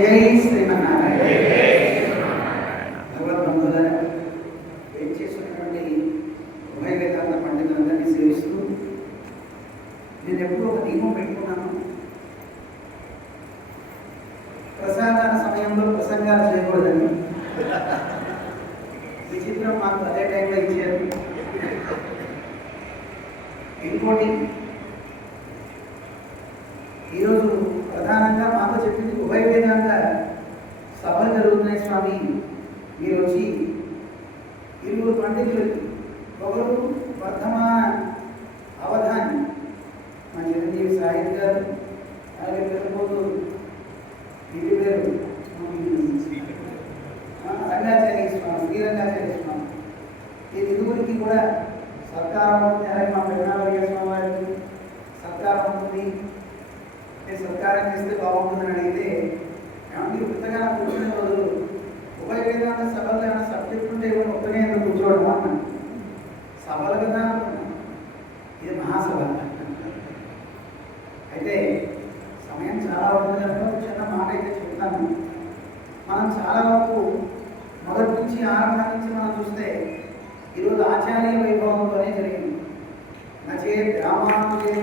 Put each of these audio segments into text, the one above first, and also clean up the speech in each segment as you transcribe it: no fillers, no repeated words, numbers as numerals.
జై శ్రీమన్నారాయణ. భగవద్బంధువులారా, ఏం చేస్తున్నటువంటి ఉభయ వేదాంత పండితులందరినీ సేవిస్తూ నేను ఎప్పుడూ ఒక నియమం పెట్టుకున్నాను. ప్రసాదాల సమయంలో ప్రసంగాలు చేయకూడదని. విచిత్రం, మాకు అదే టైంలో ఇచ్చారు. ఇంకోటి, ఈరోజు ప్రధానంగా మాతో చెప్పింది ఉభయ వేదాంత సభలు జరుగుతున్నాయి స్వామి, మీరు వచ్చి ఇరువురు పండితులు, ఒకరు వర్ధమాన అవధాని మా చిరంజీవి సాహిత్ గారు, అలాగే పెరుగుపోతూ ఇంటి పేరు రంగాచార్య స్వామి, శ్రీరంగాచార్య స్వామి. ఈ ఇరువురికి కూడా సత్కారం ఉంటుంది. అలాగే మా పెద్దనారాయణ స్వామి వారికి సత్కారం ఉంటుంది. సత్కారం చేస్తే బాగుంటుందని అడిగితే ఏమంటే కొత్తగా కూర్చునే రోజు ఉభయ వేదాంత సభలో ఏమైనా సబ్జెక్ట్ ఉంటే ఇవ్వండి, ఒక్కనే ఎందుకు కూర్చోవడం అన్నాను. సభలు కదా అనుకున్నాను, ఇది మహాసభ. అయితే సమయం చాలా ఉంటుంది కనుక చిన్న మాట అయితే చెప్తాను. మనం చాలా వరకు మొదటి నుంచి ఆరంభం నుంచి మనం చూస్తే ఈరోజు ఆచార్య వైభవంతోనే జరిగింది. నచే రామానుజే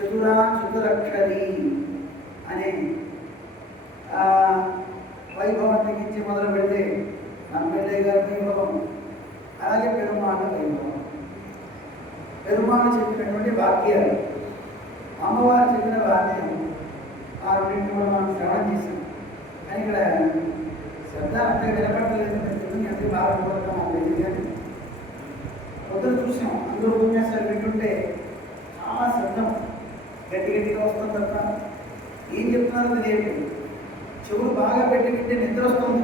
చతురా చతురక్షరి అనే వైభవం నుంచి మొదలు పెడితే నమ్మెల్లయ్య గారి వైభవం, అలాగే పెరుమాళ వైభవం. పెరుమాళ చెప్పినటువంటి వాక్యాలు, అమ్మవారు చెప్పిన వాక్యం, ఆ రెండింటిని కూడా మనం శ్రవణం చేశాం. కానీ ఇక్కడ శబ్దాలు అంతే వినపడలేదు, అంటే బాగా వినపడతాం అనేది. కానీ పొద్దున చూసాం, అందరూ ఉపన్యాసాలు వింటుంటే చాలా శబ్దం గట్టి గట్టిగా వస్తుంది తప్ప ఏం చెప్తున్నారో తెలియదు. చెవులు బాగా పెట్టి వింటే నిద్ర వస్తుంది.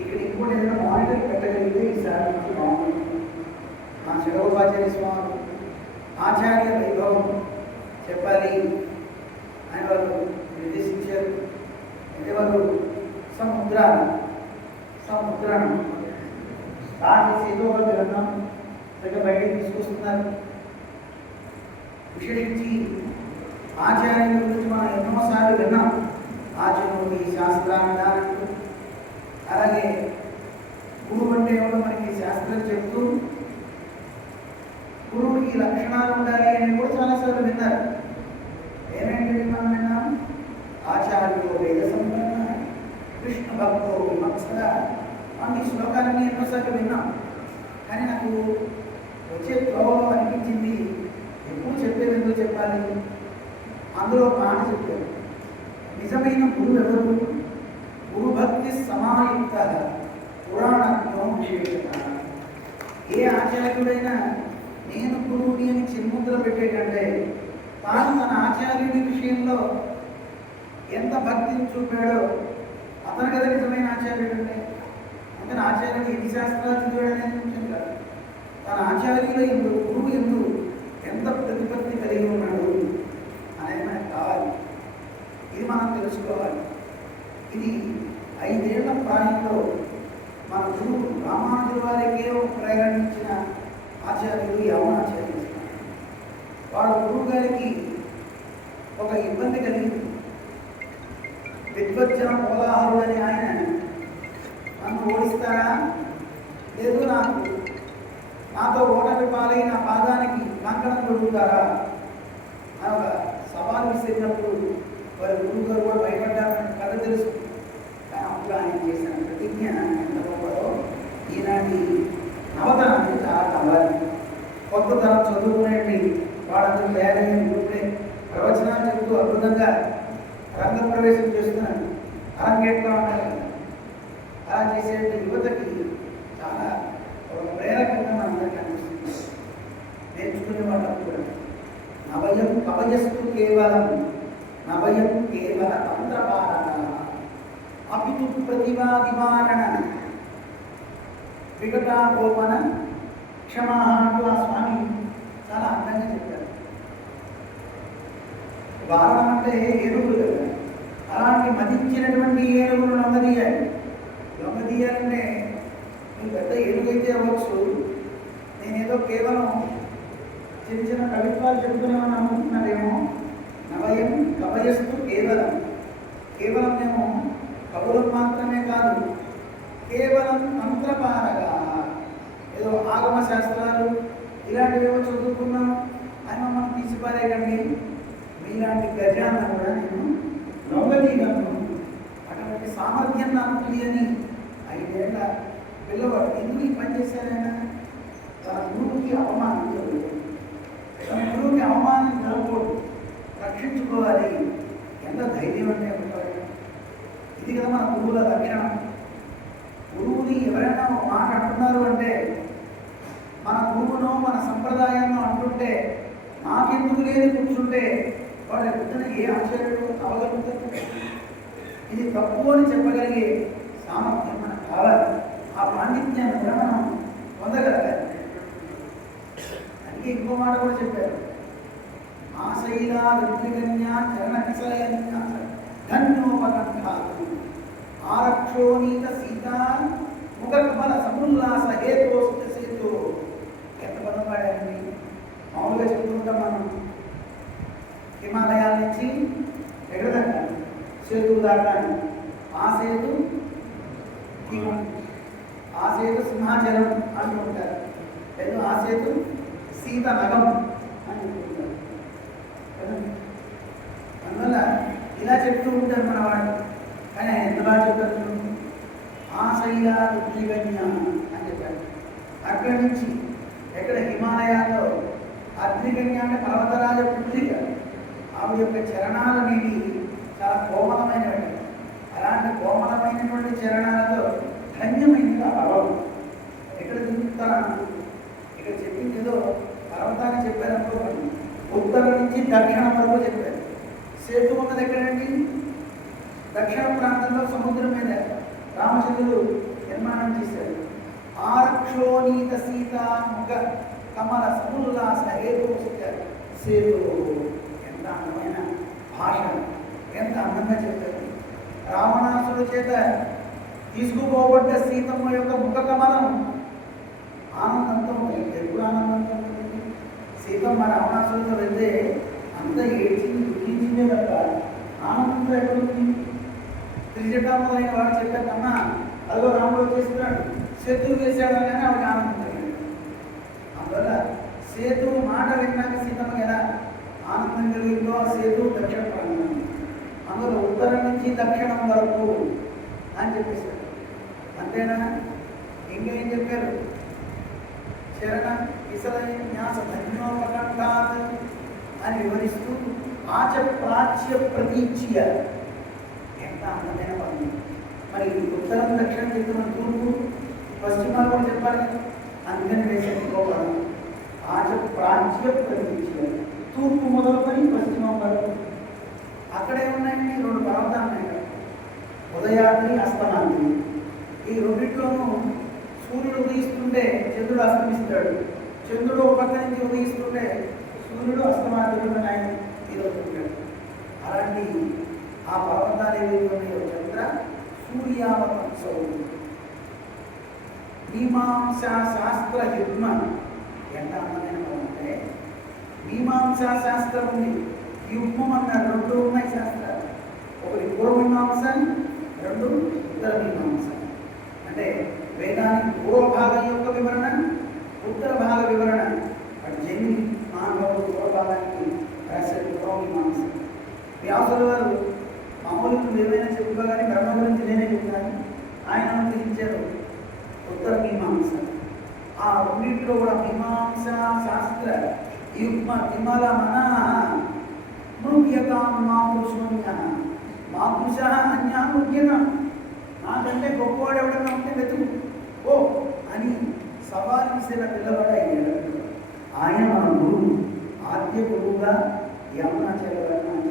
ఇక్కడ ఇంకోటి ఏదైనా మానిటర్ పెట్టగలిగితే ఈసారి మనకి బాగుంటుంది. మా శివోపాచార్య స్వామి ఆచార్య వైభవం చెప్పాలి అని వాళ్ళు నిర్దేశించారు. అయితే వాళ్ళు సముద్రాన్ని దాటి సీతోప గ్రంథం దగ్గర బయటికి తీసుకొస్తున్నారు. విశేషించి ఆచార్యుల గురించి మనం ఎన్నోసార్లు విన్నాం. ఆచరణి శాస్త్రాంగానంటూ, అలాగే గురువు అంటే ఎవరో మనకి శాస్త్రం చెప్తూ గురువుకి ఈ లక్షణాలు ఉండాలి అని కూడా చాలాసార్లు విన్నారు. ఏమేంటి మనం విన్నాం? ఆచార్యో వేద సంపన్న, కృష్ణ భక్తో విమర్శన అన్ని శ్లోకాలన్నీ ఎన్నోసార్లు విన్నాం. కానీ నాకు వచ్చే త్రోవలో అనిపించింది, ఎప్పుడు చెప్పేది ఎందుకు చెప్పాలి? అందులో మాట చెప్పారు, నిజమైన గురువు ఎవరు? గురుభక్తి సమాయుక్త పురాణజ్ఞో విశేషత. ఏ ఆచార్యుడైనా నేను గురువుని అని చిన్ముద్ర పెట్టేటంటే తాను తన ఆచార్యుడి విషయంలో ఎంత భక్తిని చూపాడో అతను కదా నిజమైన ఆచార్యుడు. అంటే అతను ఆచార్యుడు ఎన్ని శాస్త్రాలు చదివాడనేది ముఖ్యం కాదు, తన ఆచార్యుల ఎందు, గురువు ఎందు ఎంత ప్రతిపత్తి కలిగి ఉన్నాడు అనేది మనకు కావాలి. ఇది మనం తెలుసుకోవాలి. ఇది 5 ఏళ్ల ప్రాయంలో మన గురువు రామానుజుల వారికే ప్రేరణించిన ఆచార్యులు యవనాచార్యులు. వాళ్ళ గురువు గారికి ఒక ఇబ్బంది కలిగింది. విద్వజ్జన కోలాహలుడని ఆయన నన్ను ఓడిస్తారా, లేదు నాతో ఓటమి పాలై నా పాదానికి కంకణం దొరుకుతారా అని ఒక సవాలు విసిరినప్పుడు వారి గురువు గారు కూడా భయపడ్డారని కథ తెలుసు. కానీ అప్పుడు ఆయన చేసిన ప్రతిజ్ఞ ఎంత గొప్పదో. ఈనాటి నవతరానికి చాలా కావాలి. కొత్త తరం చదువుకునేటి వాళ్ళందరూ తయారైన గ్రూపే ప్రవచనాలు చెబుతూ అద్భుతంగా రంగప్రవేశం చేస్తున్నారు. అరంగేట్లా ఉంటారు. అలా చేసే యువతకి చాలా ఒక ప్రేరకంగా మనందరికీ అనిపిస్తుంది. నేర్చుకునే వాళ్ళకు కూడా నవయం కవయస్తు కేవలం నవయం కేవల తంత్రపారణ అపితు ప్రతివాదిమారణ వికటాగోపన క్షమా అంటూ ఆ స్వామి చాలా అందంగా చెప్పారు. వారణం అంటే ఏనుగులు కదా, అలాంటి మదించినటువంటి ఏనుగులు లొంగదీయాలి. లొంగదీయాలంటే మీ పెద్ద ఏనుగైతే అవ్వచ్చు, నేనేదో కేవలం చిన్న చిన్న కవిత్వాలు చెప్పుకునేమని అనుకుంటున్నారేమో. నవయం కవయస్తు కేవలం. కేవలం మేము కవులం మాత్రమే కాదు, కేవలం మంత్రపారగా ఏదో ఆగమ శాస్త్రాలు ఇలాంటివేమో చదువుకున్నాం అని మనం తీసిపారేయండి. మీలాంటి గజాన్ని కూడా నేను లొంగదీయగలను. అటువంటి సామర్థ్యం నాకు తెలియని 5 ఏళ్ల పిల్లవాడు ఎందుకు ఈ పని చేశారైనా? తన గురువుకి అవమానం జరుగుతుంది. తన గురువుకి అవమానం జరగకూడదు, రక్షించుకోవాలి. ఎంత ధైర్యం అంటే ఇది కదా మన గురువుల లక్షణం. గురువుని ఎవరైనా ఒక మాట అంటున్నారు అంటే, మన గురువును మన సంప్రదాయాన్ని అంటుంటే నాకెందుకు లేదు కూర్చుంటే వాడు ఎప్పుడైనా ఏ ఆశ్చర్యుడు అవగలుగుతారు? ఇది తప్పు అని చెప్పగలిగే సామర్థ్యం మనకు కావాలి. ఆ పాండిత్యాన్ని కూడా మనం పొందగలగాలి. అందుకే ఇంకో మాట కూడా చెప్పారు, ఆశైలా రుద్రిగన్య చరణ విషయన్య ధన్యోపకంఠాలు ఆరక్షోనీత సీత ముఖ కమల సముల్లాస హేతోస్త సేతు. ఎంత పదం వాడండి. మామూలుగా చెప్తుంటాం మనం, హిమాలయాల నుంచి ఎక్కడ దాకా సేతు దాకా. ఆ సేతు సింహాచలం అంటూ ఉంటారు, లేదు ఆ సేతు సీత నగం అని చెప్తుంటారు. అందువల్ల ఇలా చెప్తూ ఉంటారు మన వాళ్ళు. కానీ ఆయన ఎంత బాగా చెప్తారు, ఆశైల రుద్రిగన్య అని చెప్పారు. అక్కడి నుంచి ఎక్కడ హిమాలయాల్లో అద్రిగన్య అంటే పర్వతరాజ పుత్రిక, ఆవిడ యొక్క చరణాలు అనేవి చాలా కోమలమైనవి. అలాంటి కోమలమైనటువంటి చరణాలతో ధన్యమైనగా అవ్వవు. ఎక్కడ తిరుగుతారు? ఇక్కడ చెప్పింది ఏదో పర్వతాన్ని చెప్పారనుకోండి, ఉత్తరం నుంచి దక్షిణం వరకు చెప్పారు. సేతు ఉన్నది ఎక్కడండి? దక్షిణ ప్రాంతంలో సముద్రం మీద రామచంద్రుడు నిర్మాణం చేశాడు. ఆరక్షోనీత సీత ముఖ కమల సముల్లాస హేతోస్త సేతు. ఎంత అందమైన భాష, ఎంత అందంగా చెప్పారు. రావణాసుడు చేత తీసుకుపోబడ్డ సీతమ్మ యొక్క ముఖ కమలం ఆనందంతో ఉంటుంది. ఎప్పుడు ఆనందంతో ఉంటుంది? సీతమ్మ రావణాసుడితో వెళ్తే అంత ఏడ్చింది, దుఃఖించిందే తప్ప ఆనందంతో ఎక్కడుంది? త్రిజటాములైన వాడు చెప్పారమ్మా, అదిగో రాముడు వచ్చేస్తున్నాడు, సేతువు వేశాడు అని ఆవిడ ఆనందం కలిగింది. అందువల్ల సేతువు మాట విన్నాక సీతమ్మ ఎలా ఆనందం కలిగిందో ఆ సేతువు దక్షిణ ప్రాంతం. అందులో ఉత్తరం నుంచి దక్షిణం వరకు అని చెప్పేశారు. అంతేనా? ఇంకేం చెప్పారు? చరణ విసలన్యాస ధన్యోపకంఠాత్ అని వివరిస్తూ ఆచ ప్రాచ్య ప్రతీచ్య. ఎంత అందమైన పదం. మరి ఉత్తరం దక్షిణం చెప్తున్న తూర్పు పశ్చిమాలు కూడా చెప్పాలి. అందుకని వేసేసుకోవాలి. ఆచ ప్రాచ్య ప్రతీచ్య, తూర్పు మొదలుకొని పశ్చిమం వరకు. అక్కడే ఉన్నాయండి 2 పర్వతాలు ఉన్నాయి. ఉదయాద్రి అస్తమాద్రి. ఈ రెండింటిలోనూ సూర్యుడు ఉదయిస్తుంటే చంద్రుడు అస్తమిస్తాడు, చంద్రుడు ఒక పక్క నుంచి ఉదయిస్తుంటే సూర్యుడు అస్తమాద్రుడు ఆయన ఈరోజు. అలాంటి ఆ పర్వతాలు ఏవైతే ఉన్నాయో చంద్ర సూర్యావతంసౌ మీమాంసా శాస్త్ర యుగ్మ. ఎంత అందమైన అంటే మీమాంసా శాస్త్రం ఉంది, యుగ్మం అన్నారు. 2 ఉన్నాయి శాస్త్రాలు. ఒకటి పూర్వమీమాంస, 2 ఉత్తర మీమాంస. అంటే వేదానికి పూర్వభాగం యొక్క వివరణ, ఉత్తర భాగ వివరణ. అటు జైని మానవుడు పూర్వభాగానికి రాశారు పూర్వమీమాంస. వ్యాసుల వారు మామూలు ఏమైనా చెప్పుకోగానే బ్రహ్మ గురించి నేనే చెప్తాను, ఆయన అనుగ్రహించారు ఉత్తర మీమాంస. ఆ రెండింటిలో కూడా మీమాంస శాస్త్ర యుగ్మ విమల మన మృగ్యతాం మాతృశూన్య మాతృశ అన్యా మృగ్యత. నాకంటే గొప్పవాడు ఎవడన్నా ఉంటే వెతుకు ఓ అని సవాల్ విసిన పిల్లవాడు అయ్యాడు. ఆయన మన గురువు, ఆద్య గురువుగా యామనాచార్య వారిని మనం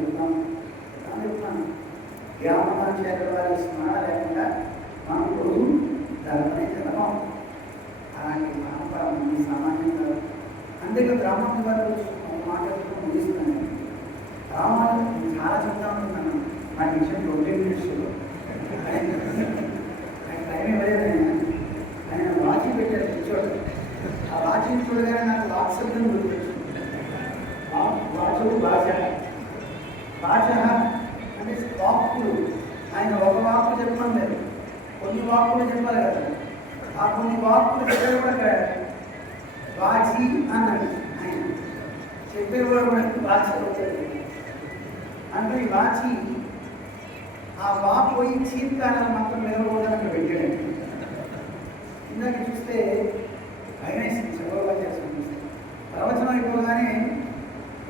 చెప్తాను. యామనాచార్య వారి స్మరణ లేకుండా మనం గురువు ధర్మనే జరగం. అలాంటి పరంపర సామాన్యంగా. అందుకే రామాను వారు మాట్లాడుతూ ముగిస్తున్నాను. రామాను చాలా చెప్తా ఉంటున్నాను. నా విషయం 20 minutes టైం ఇవ్వలేదు. ఆయన వాచి పెట్టారు కూర్చోడు. ఆ వాచిని చూడగానే నాకు వాత్సల్యం గుర్తొచ్చింది. వాచుడు భాష. అంటే వాక్కులు ఆయన ఒక వాక్కు చెప్పడం లేదు, కొన్ని వాక్కులు చెప్పాలి కదా. ఆ కొన్ని వాక్కులు చెప్పేది కూడా వాచి అన్నాడు ఆయన, చెప్పేవాడు కూడా వాచి వచ్చేది. అంటే ఈ వాచి ఆ వాపు పోయి చీత్కారాలు మాత్రం నిలబోదని అక్కడ పెట్టాడు. ఇందాక చూస్తే భయమేసింది చదవగా చేస్తుంది. ప్రవచనం అయిపోగానే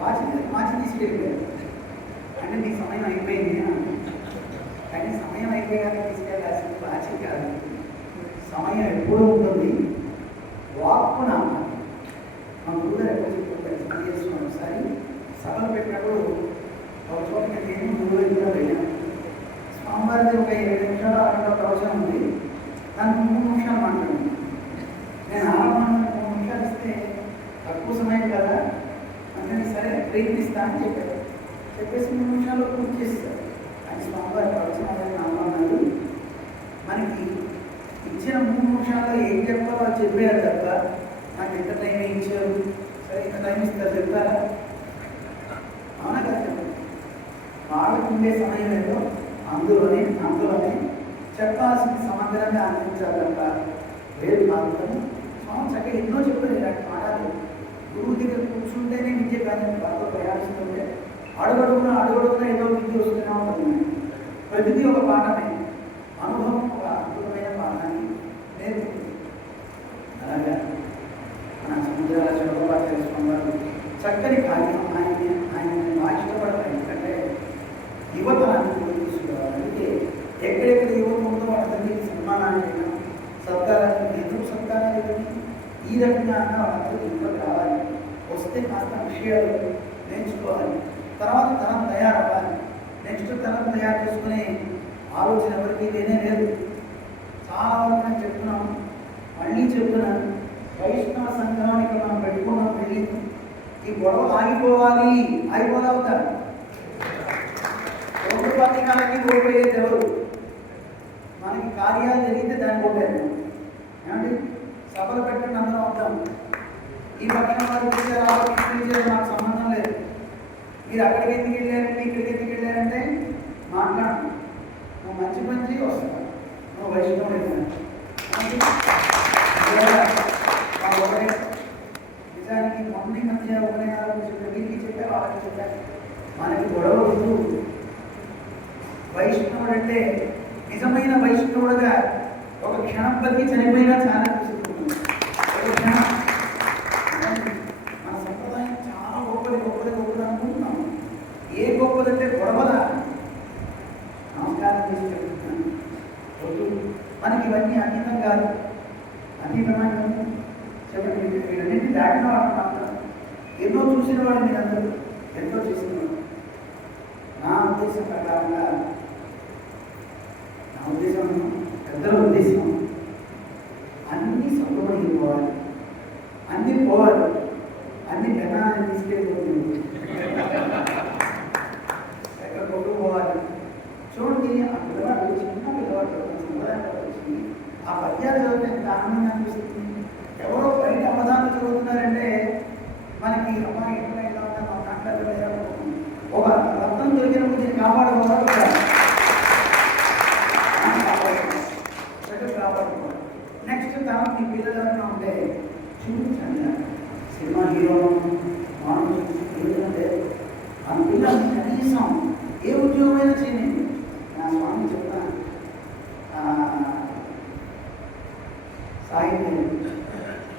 వాచి తీసుకెళ్ళిపోయాడు. అంటే నీ సమయం అయిపోయింది అని. కానీ సమయం అయిపోయాక తీసుకెళ్ళాల్సింది వాచి కాదు. సమయం ఎప్పుడూ ఉంటుంది. వాక్కున మా గురుగారు ఎప్పుడు చెప్పుకుంటారు, ఒకసారి సభలు పెట్టినప్పుడు ఒక చోట నేను గురువు కూడా వెళ్ళాను. స్వామివారిది ఒక 7 నిమిషాలు 6 ప్రవచనం ఉంది, దానికి 3 నిమిషాలు మాట్లాడింది. నేను ఆరంభంలో 3 నిమిషాలు ఇస్తే తక్కువ సమయం కదా అంటే సరే ప్రయత్నిస్తానని చెప్పారు. చెప్పేసి 3 నిమిషాల్లో పూర్తి చేస్తారు. అది స్వామివారి ప్రవచనాలని అన్నారు. మనకి ఇచ్చిన 3 నిమిషాల్లో ఏం చెప్పాలో చెప్పారు తప్ప నాకు ఎంత టైం ఇచ్చారు, సరే ఇంత టైం ఇస్తారు చెప్తారా? అవునా కదా? వాళ్ళకు ఉండే సమయం ఏదో అందులోనే చెప్పాల్సిన సమగ్రంగా అందించాలి తప్ప వేరు కాదు. స్వామి చక్కగా ఎన్నో చెప్పారు ఇలాంటి మాటలు. గురువు దగ్గర కూర్చుంటేనే విద్య కానీ వాళ్ళతో ప్రయాణిస్తుంటే అడుగడుగున ఏదో విద్య వస్తూనే ఉంటుంది. ప్రతిదీ ఒక పాఠమే, అనుభవం ఒక అద్భుతమైన పాఠాన్ని నేర్పుతుంది. అలాగే మన సముద్రాల చంద్రబాబు స్వామి వారు చక్కని కార్యం ఆయన ఇష్టపడతారు. ఎందుకంటే యువతరాన్ని కూడా తీసుకురావాలి. అందుకే ఎక్కడెక్కడ యువత ఉందో వాళ్ళందరికీ సన్మానాన్ని సత్కారాన్ని, ఎందుకు సత్కారాలు ఇవ్వండి, ఈ రకంగా వాళ్ళందరూ ఇంట్లో రావాలి. వస్తే కాస్త విషయాలు నేర్చుకోవాలి. తర్వాత తరం తయారవ్వాలి. నెక్స్ట్ తరం తయారు చేసుకునే ఆలోచన ఎవరికి లేనే లేదు. చాలా వరకు నేను చెప్తున్నాను, మళ్ళీ చెప్తున్నాను, వైష్ణవ సంఘానికి మనం పెట్టుకున్నాం వెళ్ళి ఈ గొడవ ఆగిపోవాలి. అయిపోతారు రెండు పథకాలకి ఓడిపోయేది ఎవరు? మనకి కార్యాలు జరిగితే దాన్ని ఓటేది. ఏమండి, సభలు పెట్టండి, అందరం వద్దాం. ఈ పక్కన వారు ఇచ్చారు నాకు సంబంధం లేదు. మీరు అక్కడికి ఎందుకు వెళ్ళారంటే ఇక్కడికి ఎందుకు వెళ్ళారంటే మాట్లాడు. నువ్వు మంచి వస్తావు, నువ్వు వైష్ణవుడు నిజానికి మొన్న మధ్య ఒకనే వీరికి చెప్పారు, వాళ్ళకి చెప్పారు. మనకి గొడవ వద్దు. వైష్ణవుడు అంటే నిజమైన వైష్ణవుడుగా ఒక క్షణం బతికి చనిపోయినా చాలా చూసుకుంటుంది. ఒక క్షణం మన సంప్రదాయం చాలా గొప్పది అనుకుంటున్నాం. ఏ గొప్పదంటే గొడవల నమస్కారం చేసి చెప్తున్నాను. మనకి ఇవన్నీ అతీతం కాదు. అతీతమైన చెప్పండి, వీటన్నింటి దాటిన వాడు మాత్రం ఎన్నో చూసిన వాడు మీరందరూ, ఎంతో చేసిన వాడు. నా ఉద్దేశం ప్రకారంగా, నా ఉద్దేశం, పెద్దల ఉద్దేశం అన్నీ సంపూర్ణ పోవాలి, అన్నీ పోవాలి, అన్ని పెనాన్ని తీసుకెళ్ళిపోతుంది, ఎక్కడ కొట్టుకుపోవాలి. చూడండి, ఆ పిల్లవాడు చిన్న పిల్లవాడు సంప్రదాయాలు వచ్చి ఆ పద్యాలు చదివితే ఎంత ఆనందంగా అనిపిస్తుంది. ఎవరో బయట అవధానం చదువుతున్నారంటే మనకి అమ్మాయి ఎట్లా ఎలా ఉందా మా కాంటాక్ట్ ఒక రత్నం దొరికినప్పుడు దీన్ని కాపాడుకోవాలి, కాపాడుకోవాలి. నెక్స్ట్ తరం మీ పిల్లలు ఎవరైనా ఉంటే చూపించండి. సినిమా హీరో మామూలు ఎందుకంటే ఆ పిల్లలు కనీసం ఏ ఉద్యోగమైనా చేయండి. నా స్వామి చెప్తాను, సాయి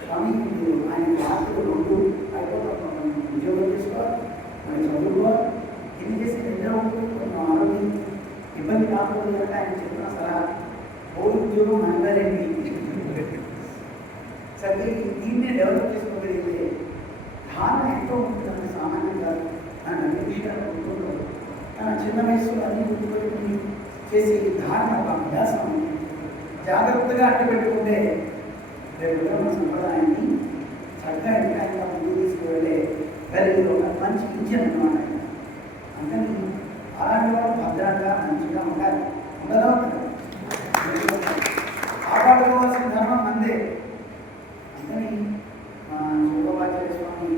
స్వామి ఆయన క్లాసులు 2 అయిపోతాం, ఉద్యోగం చేసుకోవాలి, మరి చదువుకోవాలి, ఎన్ని చేసి నిద్ర ఉంటుంది, ఆరోగ్యం ఇబ్బంది కాకూడదు అంటే ఆయన చెప్పిన సలహా ఓడి ఉద్యోగం మనగారండి. సరే దీన్నే డెవలప్ చేసుకోగలిగితే ధారణ ఎంతో ఉంటుందంటే సామాన్యంగా నన్ను అన్ని విషయాలు ఉంటుందో తన చిన్న వయసులో అన్ని గుర్తుపెట్టుకుని చేసే ధారణ ఒక అభ్యాసం జాగ్రత్తగా అడ్డుపెట్టుకుంటే రేపు మన సంప్రదాయాన్ని చక్కగా ఇంకా ముందుకు తీసుకువెళ్ళే కలిగి ఒక మంచి ఇంజన్ అన్నమాట. అందుకని అలాంటి వాళ్ళు భద్రంగా మంచిగా ఉండాలి, కాపాడుకోవాల్సిన ధర్మం అందే. అందుకని మా శివోపాచార్య స్వామి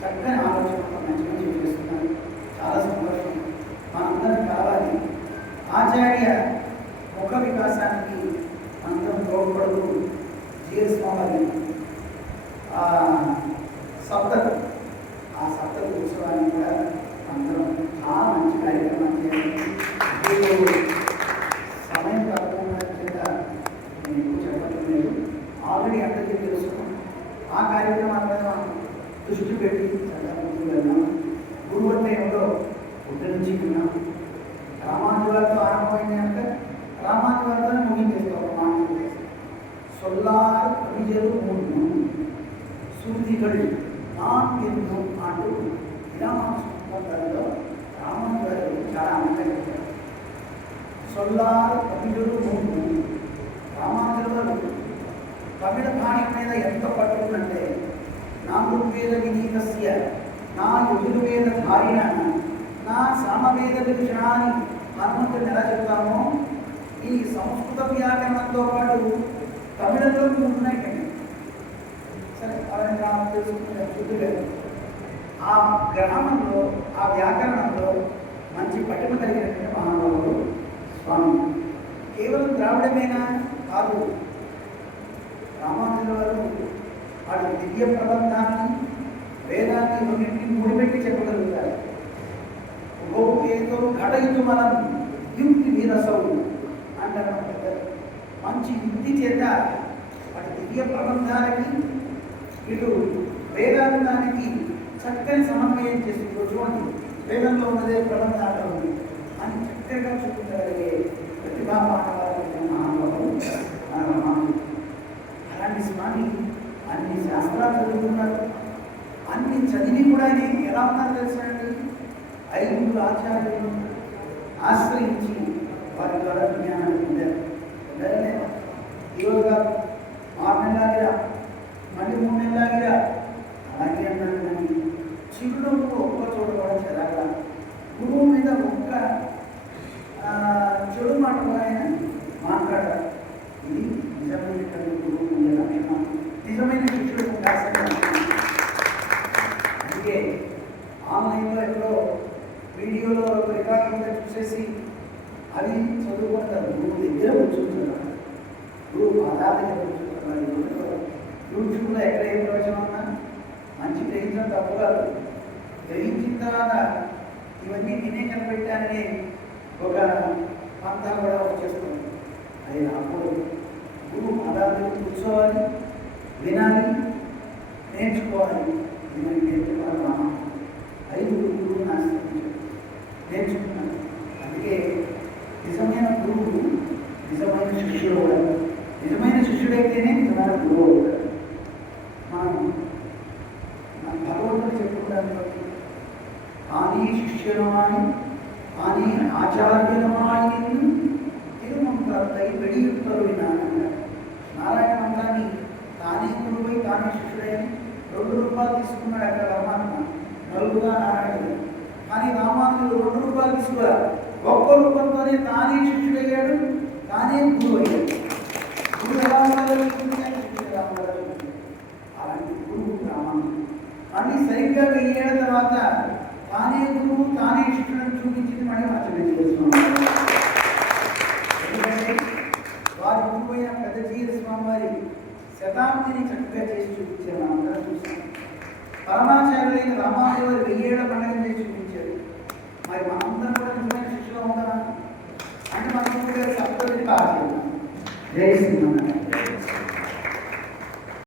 చక్కని ఆలోచన మంచి చేస్తున్నారు. చాలా సంతోషం. మా అందరం కావాలి. ఆచార్య ముఖ వికాసానికి అందరం తోడ్పడుతూ జీవస్వామి సప్తతి ఆ సప్తతి ఉత్సవాన్ని కూడా అందరం చాలా మంచి కార్యక్రమం చేయాలి. సమయం తప్పకుండా చేత నేను ఎక్కువ చెప్పడం లేదు, ఆల్రెడీ అందరికీ తెలుసు. ఆ కార్యక్రమాన్ని మనం దృష్టి పెట్టి చాలా ముందుకు వెళ్ళాం. గురువర్తయంలో పొద్దు నుంచి విన్నాం. రామానుజులతో ఆరంభమైంది కనుక రామానుజులతో ముగించేస్తాం. మాట సొల్లార్ అభిజలు మూడు సూదిగడు నాన్ ఎన్నో అంటూ విరామాలో రామానుజులు చాలా అందంగా చెప్పారు. సొల్లార్ అభిజలు మూడు రామానుజులు తమిళ భాష మీద ఎంత పట్టుందంటే నా ఋగ్వేద వినీతస్య నా యజుర్వేద ధారిణ నా సామవేద విషయాన్ని హనుమంతుని ఎలా చెప్తామో ఈ సంస్కృత వ్యాకరణంతో పాటు తమిళంలో ఉన్నాయి కండి. సరే అవన్నీ తెలుసుకుంటే ఆ గ్రామంలో ఆ వ్యాకరణంలో మంచి పట్టుమ కలిగినటువంటి మహానుభావుడు స్వామి. కేవలం ద్రావిడమేనా కాదు, రామానుజుల వారు వాటి దివ్య ప్రబంధాన్ని వేదాన్ని రెండింటిని ముడిపెట్టి చెప్పగలుగుతారు. ఏదో ఘటయుతు మనం యుక్తి వీరసవు అంటారు. మంచి యుక్తి చేత వాటి దివ్య ప్రబంధానికి ఇటు వేదాంతానికి చక్కని సమన్వయం చేసి చూడండి, వేదంలో ఉన్నదే ప్రబంధాలు ఉంది అని చక్కగా చూపించగలిగే ప్రతిభాపాఠవారు మహానుభావులు మన రామానుజులు. అలాంటి స్వామి అన్ని శాస్త్రాలు చదువుతున్నారు. అన్ని చదివి కూడా ఎలా ఉన్నారు తెలుసండి, 5 ఆచార్యులు ఆశ్రయించి వారి ద్వారా జ్ఞానాన్ని పొందారు. ఈరోజుగా 6 నెలలాగిరా మళ్ళీ 3 నెలలాగిరా అలాగే అన్నాడు. కానీ చిరునవ్వు ఒక్క చోట కూడా చెరగా గురువు మీద ఒక్క చెడు మాట కూడా ఆయన మాట్లాడారు. ఇది నిజమైనటువంటి గురువు ఉండే లక్షణం, నిజమైన శిక్షుడు ఉండాల్సిన. అందుకే ఆన్లైన్లో ఎక్కడో వీడియోలో రికార్డు మీద చూసేసి అవి చదువుకుంటారు. గురువు దగ్గర కూర్చుంటున్నారు, గురువు పాదాల దగ్గర కూర్చుంటున్నారు. యూట్యూబ్లో ఎక్కడ ఏ ప్రవచనం ఉన్నా మంచి గ్రహించడం తప్పు కాదు. గ్రహించిన తర్వాత ఇవన్నీ నేనే కనిపెట్టానని ఒక పంతా కూడా వచ్చేస్తుంది. అది రాకూడదు. గురువు పాదాల దగ్గర కూర్చోవాలి, వినాలి, నేర్చుకోవాలి. ఇవన్నీ నేర్చుకోవాలి. 5 గురువులు ఆశ్రయించారు, నేర్చుకున్నాను. అందుకే నిజమైన గురువు నిజమైన శిష్యుడు కూడా. నిజమైన శిష్యుడైతేనే నిజమైన గురువు అవుతాడు. మనం భగవంతుడు చెప్పుకుంటాను, ఆని శిష్యులమాని ఆని ఆచార్యులమాని తిరుమంత్రై వెడియుత్తరు వినాలన్నారు. నారాయణ మంత్రాన్ని తానే గురువై తానే శిష్యుడైన 2 రూపాయలు తీసుకున్నాడు అక్కడ పరమాత్మ, నలుగుగా నారాయణుడు. కానీ రామానుజుడు 2 రూపాయలు తీసుకురా, 1 రూపంతోనే తానే శిష్యుడయ్యాడు, తానే గురువు అయ్యాడు. గురువు ఎలా ఉండాలో శిష్యుడు ఎలా ఉండాలో. అలాంటి గురువు రామానుజుడు. మళ్ళీ సరిగ్గా 1000 ఏళ్ల తర్వాత తానే గురువు తానే శిష్యుడని చూపించింది మళ్ళీ ఆచార్య స్వామి. ఎందుకంటే వారి గురువు అయిన పెద్దజీర స్వామి వారి శతాబ్దిని చక్కగా చేసి చూపించారు. అందరం చూసాం. పరమాచార్యులైన రామానుజులు వారు 1000 ఏళ్ల పండుగ చేసి చూపించారు. మరి మనందరం కూడా నిజమైన శిష్యులు అవుతామా అంటే మనం కూడా సప్తతిని బాగా జై శ్రీమన్నారాయణ.